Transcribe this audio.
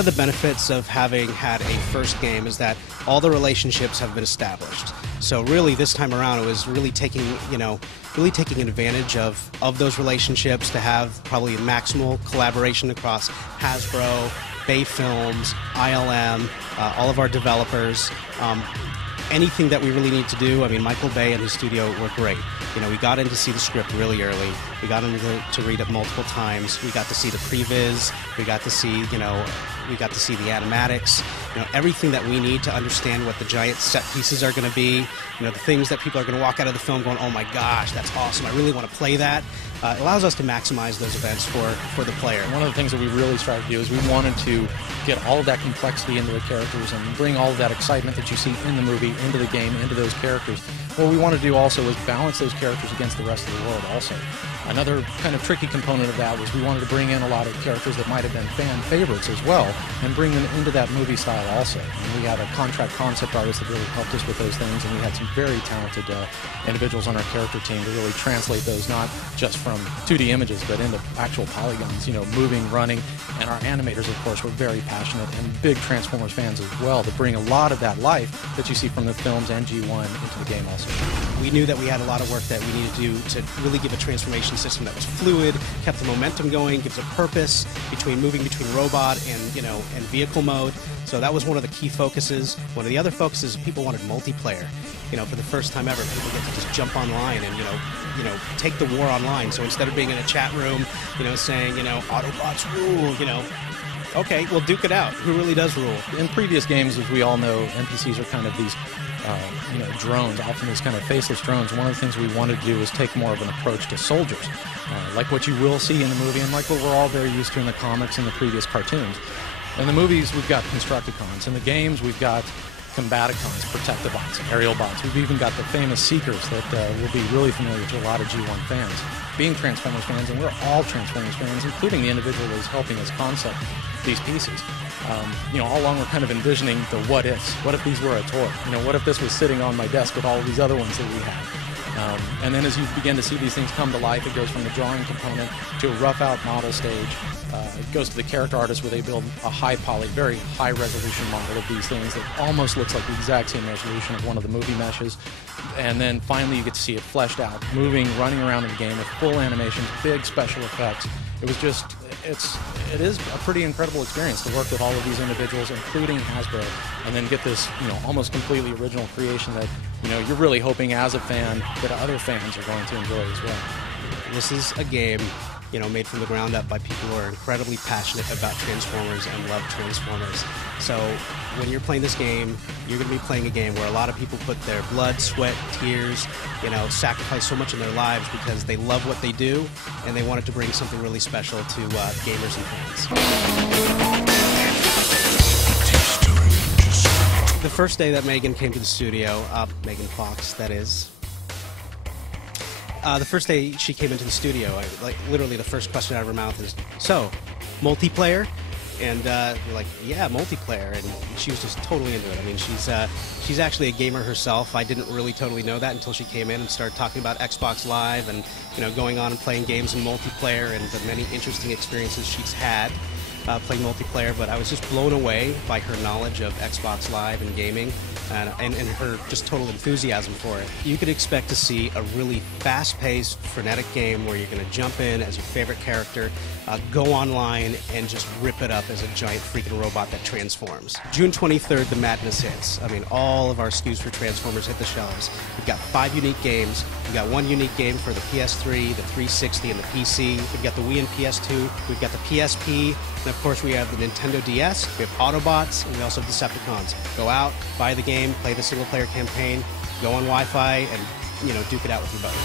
of the benefits of having had a first game is that all the relationships have been established. So really, this time around, it was really taking advantage of those relationships to have probably maximal collaboration across Hasbro, Bay Films, ILM, all of our developers. Anything that we really need to do, I mean, Michael Bay and his studio were great. You know, we got in to see the script really early. We got in to read it multiple times. We got to see the previs. We got to see, we got to see the animatics. Everything that we need to understand what the giant set pieces are going to be. The things that people are going to walk out of the film going, oh my gosh, that's awesome. I really want to play that. It allows us to maximize those events for the player. One of the things that we really strive to do is we wanted to get all of that complexity into the characters and bring all of that excitement that you see in the movie into the game, into those characters. What we want to do also is balance those characters against the rest of the world also. Another kind of tricky component of that was we wanted to bring in a lot of characters that might have been fan favorites as well and bring them into that movie style also. And we had a contract concept artist that really helped us with those things, and we had some very talented individuals on our character team to really translate those not just from 2D images but into actual polygons, moving, running. And our animators, of course, were very passionate and big Transformers fans as well to bring a lot of that life that you see from the films and G1 into the game also. We knew that we had a lot of work that we needed to do to really give a transformation system that was fluid, kept the momentum going, gives a purpose moving between robot and vehicle mode. So that was one of the key focuses. One of the other focuses, people wanted multiplayer. For the first time ever, people get to just jump online and take the war online. So instead of being in a chat room, saying Autobots rule, okay, we'll duke it out. Who really does rule? In previous games, as we all know, NPCs are kind of these drones, often these kind of faceless drones. One of the things we wanted to do was take more of an approach to soldiers, like what you will see in the movie and like what we're all very used to in the comics and the previous cartoons. In the movies, we've got Constructicons. In the games, we've got Combaticons, Protectobots, Aerial Bots. We've even got the famous Seekers that will be really familiar to a lot of G1 fans. Being Transformers fans, and we're all Transformers fans, including the individual that is helping us concept these pieces. All along we're kind of envisioning the what-ifs. What if these were a toy? What if this was sitting on my desk with all of these other ones that we have? And then as you begin to see these things come to life, it goes from the drawing component to a rough-out model stage. It goes to the character artist where they build a high-poly, very high-resolution model of these things that almost looks like the exact same resolution of one of the movie meshes. And then finally you get to see it fleshed out, moving, running around in the game with full animations, big special effects. It is a pretty incredible experience to work with all of these individuals, including Hasbro, and then get this, almost completely original creation that, you're really hoping as a fan that other fans are going to enjoy as well. This is a game, made from the ground up by people who are incredibly passionate about Transformers and love Transformers. So when you're playing this game, you're going to be playing a game where a lot of people put their blood, sweat, tears, sacrifice so much in their lives because they love what they do and they wanted to bring something really special to gamers and fans. The first day that Megan came to the studio, Megan Fox, that is, the first day she came into the studio, literally the first question out of her mouth is, so, multiplayer? And we're like, yeah, multiplayer. And she was just totally into it. I mean, she's actually a gamer herself. I didn't really totally know that until she came in and started talking about Xbox Live and, going on and playing games in multiplayer and the many interesting experiences she's had playing multiplayer. But I was just blown away by her knowledge of Xbox Live and gaming and her just total enthusiasm for it. You could expect to see a really fast-paced, frenetic game where you're going to jump in as your favorite character, go online, and just rip it up as a giant freaking robot that transforms. June 23rd, the madness hits. I mean, all of our SKUs for Transformers hit the shelves. We've got 5 unique games. We've got 1 unique game for the PS3, the 360, and the PC. We've got the Wii and PS2. We've got the PSP. And of course, we have the Nintendo DS. We have Autobots, and we also have Decepticons. Go out, buy the game, play the single-player campaign, go on Wi-Fi, and, duke it out with your buddy.